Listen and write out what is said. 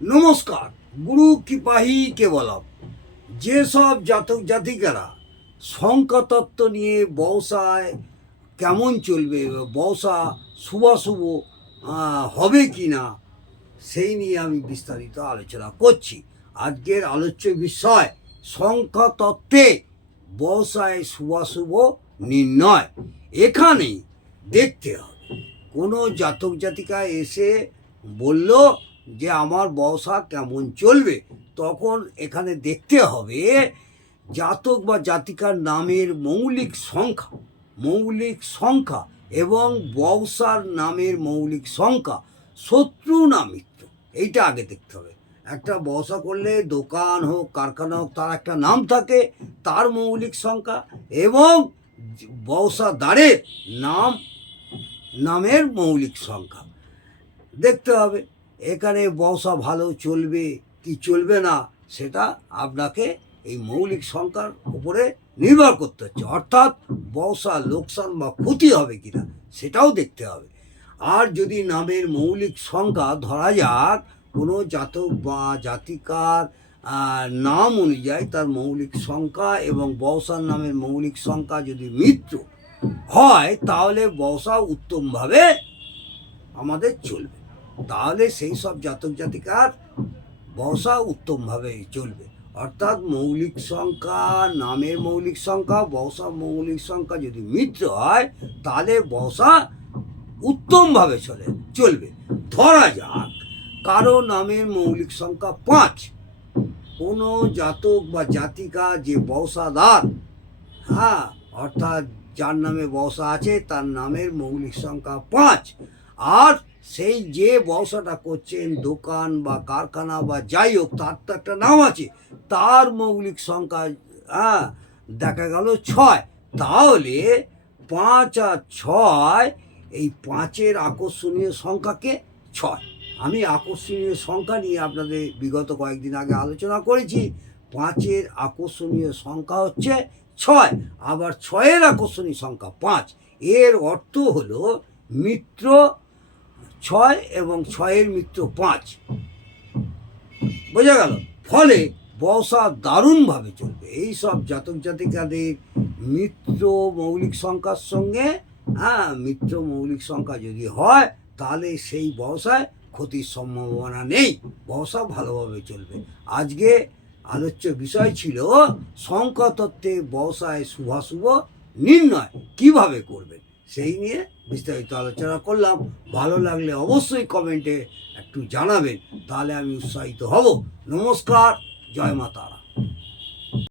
নমস্কার, গুরু কৃপাহি কেবলম। যেসব জাতক জাতিকারা সংখ্যাতত্ত্ব নিয়ে বওসায় কেমন চলবে বওসা শুভাশুভ হবে কি না, সেই নিয়ে আমি বিস্তারিত আলোচনা করছি। আজকের আলোচ্য বিষয় সংখ্যাতত্ত্বে বওসায় শুভাশুভ নির্ণয়। এখানেই দেখতে হবে। কোনো জাতক জাতিকা এসে বলল যে আমার বসা কেমন চলবে, তখন এখানে দেখতে হবে জাতক বা জাতিকার নামের মৌলিক সংখ্যা মৌলিক সংখ্যা এবং বংশার নামের মৌলিক সংখ্যা, শত্রু না মিত্র, এইটা আগে দেখতে হবে। একটা বসা করলে দোকান হোক, কারখানা হোক, তার একটা নাম থাকে, তার মৌলিক সংখ্যা এবং বংশাদারের নাম, নামের মৌলিক সংখ্যা। দেখতে হবে। এখানে বংশা ভালো চলবে, কি চলবে না, সেটা আপনাকে এই মৌলিক সংখ্যার উপরে নির্ভর করতে হচ্ছে। অর্থাৎ বংশা লোকসান বা ক্ষতি হবে কিনা, সেটাও দেখতে হবে। আর যদি নামের মৌলিক সংখ্যা ধরা যাক, কোনো জাতক বা জাতিকার নাম অনুযায়ী তার মৌলিক সংখ্যা এবং বংশার নামের মৌলিক সংখ্যা যদি মিত্র হয়, তাহলে বসা উত্তমভাবে আমাদের চলবে। তাহলে সেই সব জাতক জাতিকার বসা উত্তমভাবে চলবে। অর্থাৎ মৌলিক সংখ্যা, নামের মৌলিক সংখ্যা বসা মৌলিক সংখ্যা যদি মিত্র হয়, তাহলে বসা উত্তমভাবে চলে, চলবে। ধরা যাক, কারও নামের মৌলিক সংখ্যা পাঁচ। কোনো জাতক বা জাতিকা যে বসাদার হ্যাঁ অর্থাৎ যার নামে বসা আছে, তার নামের মৌলিক সংখ্যা পাঁচ। আর সেই যে ব্যবসাটা করছেন দোকান বা কারখানা বা যাই হোক, তার তো একটা নাম আছে। তার মৌলিক সংখ্যা হ্যাঁ দেখা গেল ছয়। তাহলে পাঁচ আর ছয়, এই পাঁচের আকর্ষণীয় সংখ্যাকে ছয়। আমি আকর্ষণীয় সংখ্যা নিয়ে আপনাদের বিগত কয়েকদিন আগে আলোচনা করেছি। পাঁচের আকর্ষণীয় সংখ্যা হচ্ছে ছয়। আবার ছয়ের আকর্ষণীয় সংখ্যা পাঁচ। এর অর্থ হলো মিত্র ছয় এবং ছয়ের মিত্র পাঁচ। বোঝা গেল? ফলে বসা দারুণভাবে চলবে। এই সব জাতক জাতিকাদের মিত্র মৌলিক সংখ্যার সঙ্গে হ্যাঁ মিত্র মৌলিক সংখ্যা যদি হয়, তাহলে সেই বসায় ক্ষতির সম্ভাবনা নেই। বসা ভালোভাবে চলবে। আজকে আলোচ্য বিষয় ছিল সংখ্যা সংখ্যাতত্ত্বে বসায় শুভাশুভ নির্ণয় কীভাবে করবেন? সেই নিয়ে বিস্তারিত আলোচনা করলাম। ভালো লাগলে অবশ্যই কমেন্টে একটু জানাবেন। তাহলে আমি উৎসাহিত হব। নমস্কার, জয় মাতা